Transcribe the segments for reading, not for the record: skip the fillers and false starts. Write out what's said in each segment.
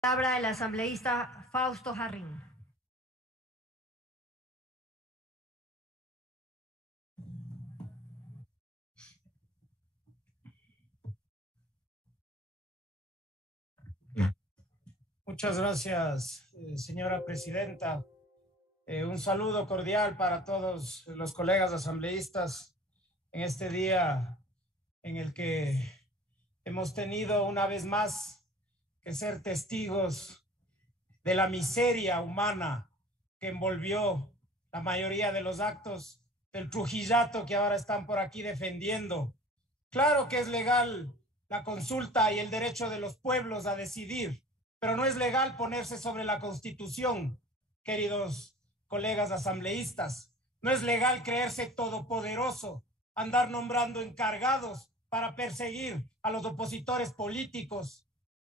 Palabra del asambleísta Fausto Jarrín. Muchas gracias, señora presidenta. Un saludo cordial para todos los colegas asambleístas en este día en el que hemos tenido una vez más que ser testigos de la miseria humana que envolvió la mayoría de los actos del Trujillato que ahora están por aquí defendiendo. Claro que es legal la consulta y el derecho de los pueblos a decidir, pero no es legal ponerse sobre la Constitución, queridos colegas asambleístas. No es legal creerse todopoderoso, andar nombrando encargados para perseguir a los opositores políticos.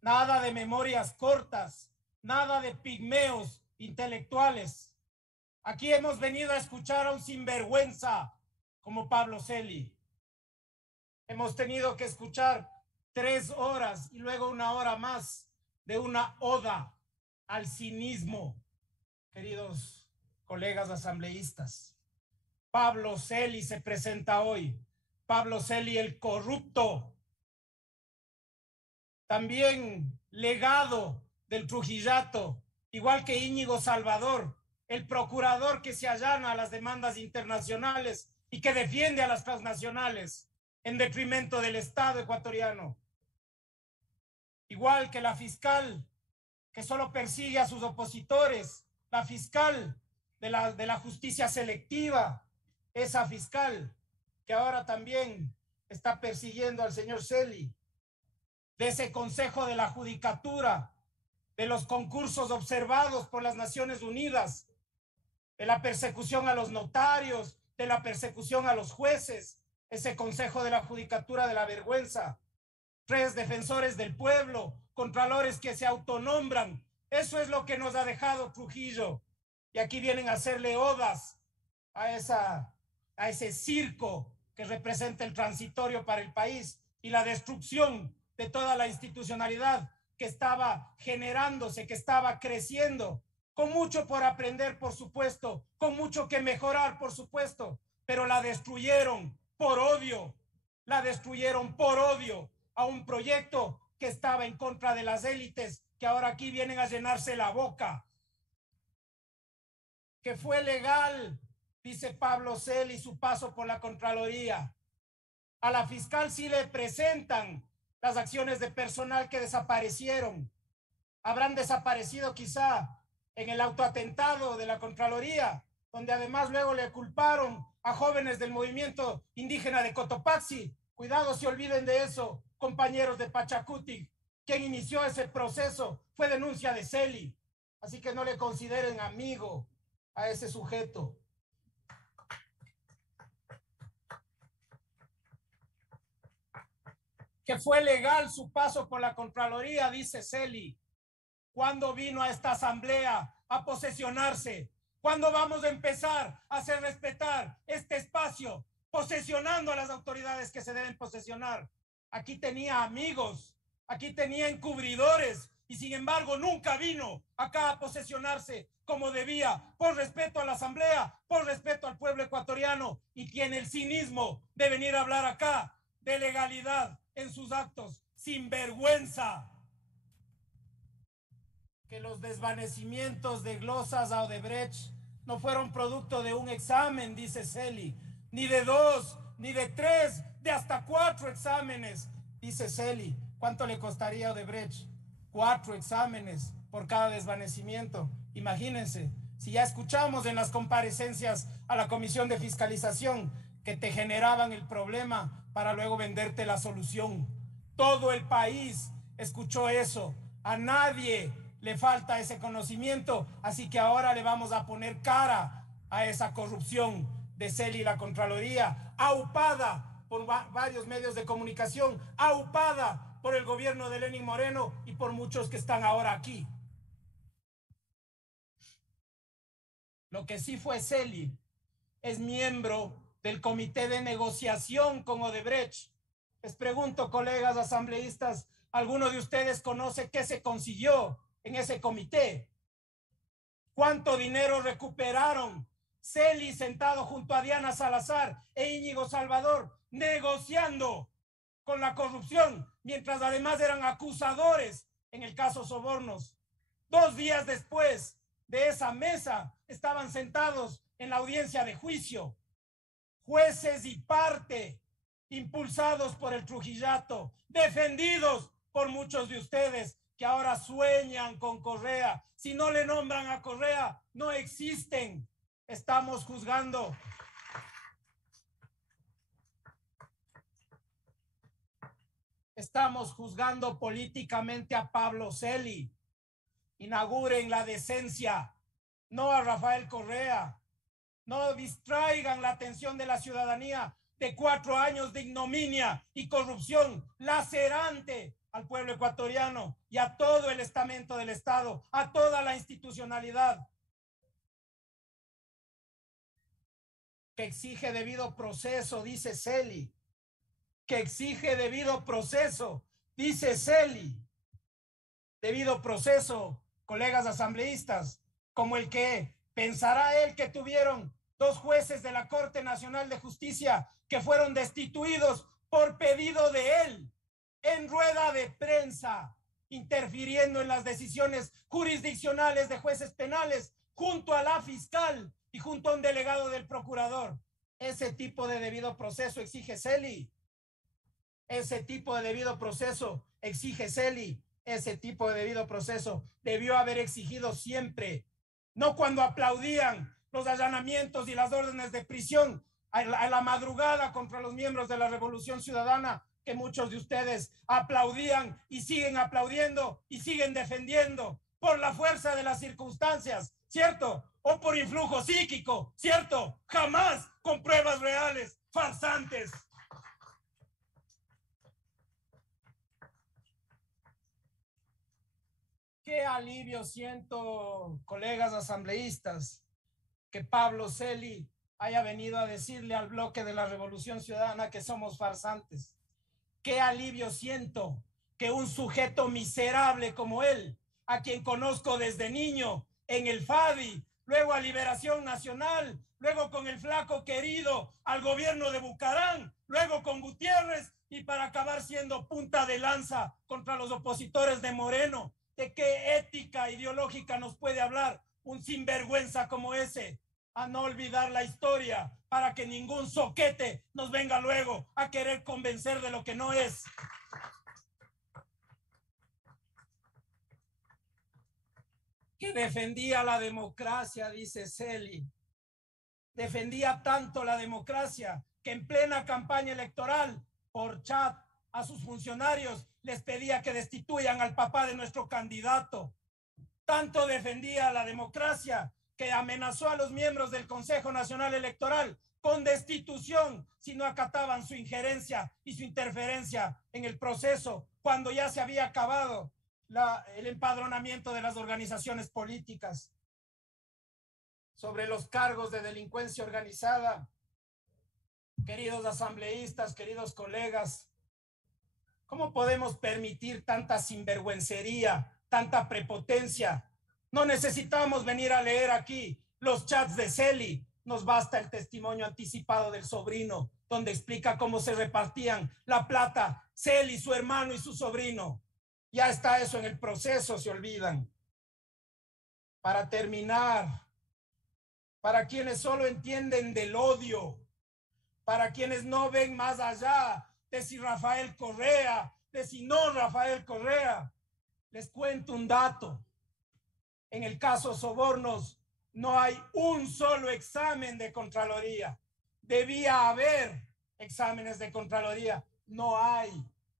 Nada de memorias cortas, nada de pigmeos intelectuales. Aquí hemos venido a escuchar a un sinvergüenza como Pablo Celi. Hemos tenido que escuchar 3 horas y luego 1 hora más de una oda al cinismo, queridos colegas asambleístas. Pablo Celi se presenta hoy. Pablo Celi, el corrupto, también legado del Trujillato, igual que Íñigo Salvador, el procurador que se allana a las demandas internacionales y que defiende a las transnacionales en detrimento del Estado ecuatoriano. Igual que la fiscal que solo persigue a sus opositores, la fiscal de la justicia selectiva, esa fiscal que ahora también está persiguiendo al señor Celi, de ese Consejo de la Judicatura, de los concursos observados por las Naciones Unidas, de la persecución a los notarios, de la persecución a los jueces, ese Consejo de la Judicatura de la vergüenza, 3 defensores del pueblo, contralores que se autonombran. Eso es lo que nos ha dejado Trujillo. Y aquí vienen a hacerle odas a ese circo que representa el transitorio para el país y la destrucción de toda la institucionalidad que estaba generándose, que estaba creciendo, con mucho por aprender, por supuesto, con mucho que mejorar, por supuesto, pero la destruyeron por odio, a un proyecto que estaba en contra de las élites que ahora aquí vienen a llenarse la boca. Que fue legal, dice Pablo Celi, su paso por la Contraloría. A la fiscal sí le presentan las acciones de personal que desaparecieron. Habrán desaparecido quizá en el autoatentado de la Contraloría, donde además luego le culparon a jóvenes del movimiento indígena de Cotopaxi. Cuidado, se olviden de eso, compañeros de Pachacuti. Quien inició ese proceso fue denuncia de Celi. Así que no le consideren amigo a ese sujeto. Que fue legal su paso por la Contraloría, dice Celi. ¿Cuándo vino a esta asamblea a posesionarse? ¿Cuándo vamos a empezar a hacer respetar este espacio, posesionando a las autoridades que se deben posesionar? Aquí tenía amigos, aquí tenía encubridores, y sin embargo nunca vino acá a posesionarse como debía, por respeto a la asamblea, por respeto al pueblo ecuatoriano, y tiene el cinismo de venir a hablar acá de legalidad en sus actos, sin vergüenza. Que los desvanecimientos de glosas a Odebrecht no fueron producto de un examen, dice Celi, ni de 2, ni de 3, de hasta 4 exámenes, dice Celi. ¿Cuánto le costaría a Odebrecht? 4 exámenes por cada desvanecimiento. Imagínense, si ya escuchamos en las comparecencias a la Comisión de Fiscalización que te generaban el problema para luego venderte la solución. Todo el país escuchó eso. A nadie le falta ese conocimiento, así que ahora le vamos a poner cara a esa corrupción de Celi y la Contraloría, aupada por varios medios de comunicación, aupada por el gobierno de Lenín Moreno y por muchos que están ahora aquí. Lo que sí fue Celi es miembro del comité de negociación con Odebrecht. Les pregunto, colegas asambleístas, ¿alguno de ustedes conoce qué se consiguió en ese comité. ¿Cuánto dinero recuperaron? Celi sentado junto a Diana Salazar e Íñigo Salvador negociando con la corrupción, mientras además eran acusadores en el caso Sobornos. 2 días después de esa mesa estaban sentados en la audiencia de juicio jueces y parte, impulsados por el Trujillato, defendidos por muchos de ustedes que ahora sueñan con Correa. Si no le nombran a Correa, no existen. Estamos juzgando. Estamos juzgando políticamente a Pablo Celi. Inauguren la decencia, no a Rafael Correa. No distraigan la atención de la ciudadanía de 4 años de ignominia y corrupción lacerante al pueblo ecuatoriano y a todo el estamento del Estado, a toda la institucionalidad que exige debido proceso, dice Celi, que exige debido proceso, dice Celi, debido proceso, colegas asambleístas, como el que pensará él que tuvieron 2 jueces de la Corte Nacional de Justicia que fueron destituidos por pedido de él en rueda de prensa, interfiriendo en las decisiones jurisdiccionales de jueces penales junto a la fiscal y junto a un delegado del procurador. Ese tipo de debido proceso exige Celi. Ese tipo de debido proceso exige Celi. Ese tipo de debido proceso debió haber exigido siempre. No cuando aplaudían los allanamientos y las órdenes de prisión a la madrugada contra los miembros de la Revolución Ciudadana, que muchos de ustedes aplaudían y siguen aplaudiendo y siguen defendiendo por la fuerza de las circunstancias, ¿cierto? O por influjo psíquico, ¿cierto? Jamás con pruebas reales, farsantes. Qué alivio siento, colegas asambleístas, que Pablo Celi haya venido a decirle al bloque de la Revolución Ciudadana que somos farsantes. Qué alivio siento que un sujeto miserable como él, a quien conozco desde niño en el FADI, luego a Liberación Nacional, luego con el flaco querido al gobierno de Bucarán, luego con Gutiérrez y para acabar siendo punta de lanza contra los opositores de Moreno. ¿De qué ética ideológica nos puede hablar un sinvergüenza como ese? A no olvidar la historia para que ningún soquete nos venga luego a querer convencer de lo que no es. Que defendía la democracia, dice Celi. Defendía tanto la democracia que en plena campaña electoral, por chat, a sus funcionarios les pedía que destituyan al papá de nuestro candidato. Tanto defendía la democracia que amenazó a los miembros del Consejo Nacional Electoral con destitución si no acataban su injerencia y su interferencia en el proceso, cuando ya se había acabado el empadronamiento de las organizaciones políticas. Sobre los cargos de delincuencia organizada, queridos asambleístas, queridos colegas, ¿cómo podemos permitir tanta sinvergüencería, tanta prepotencia? No necesitamos venir a leer aquí los chats de Celi. Nos basta el testimonio anticipado del sobrino, donde explica cómo se repartían la plata Celi, su hermano y su sobrino. Ya está eso en el proceso, se olvidan. Para terminar, para quienes solo entienden del odio, para quienes no ven más allá de si Rafael Correa, de si no Rafael Correa, les cuento un dato. En el caso Sobornos no hay un solo examen de Contraloría. Debía haber exámenes de Contraloría. No hay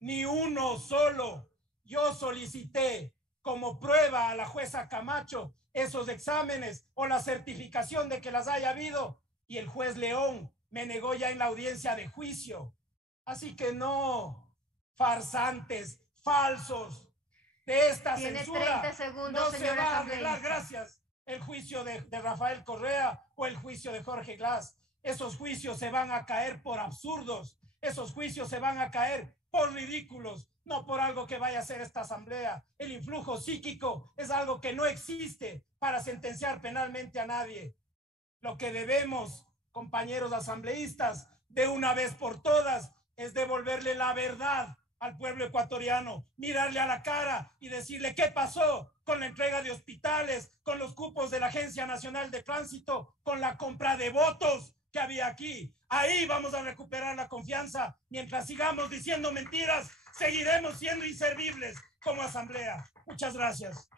ni uno solo. Yo solicité como prueba a la jueza Camacho esos exámenes o la certificación de que las haya habido y el juez León me negó ya en la audiencia de juicio. Así que no, farsantes, falsos, de esta Tiene censura 30 segundos, no se va a asambleísta. arreglar gracias el juicio de Rafael Correa o el juicio de Jorge Glass. Esos juicios se van a caer por absurdos, esos juicios se van a caer por ridículos, no por algo que vaya a ser esta asamblea. El influjo psíquico es algo que no existe para sentenciar penalmente a nadie. Lo que debemos, compañeros asambleístas, de una vez por todas, es devolverle la verdad al pueblo ecuatoriano, mirarle a la cara y decirle qué pasó con la entrega de hospitales, con los cupos de la Agencia Nacional de Tránsito, con la compra de votos que había aquí. Ahí vamos a recuperar la confianza. Mientras sigamos diciendo mentiras, seguiremos siendo inservibles como asamblea. Muchas gracias.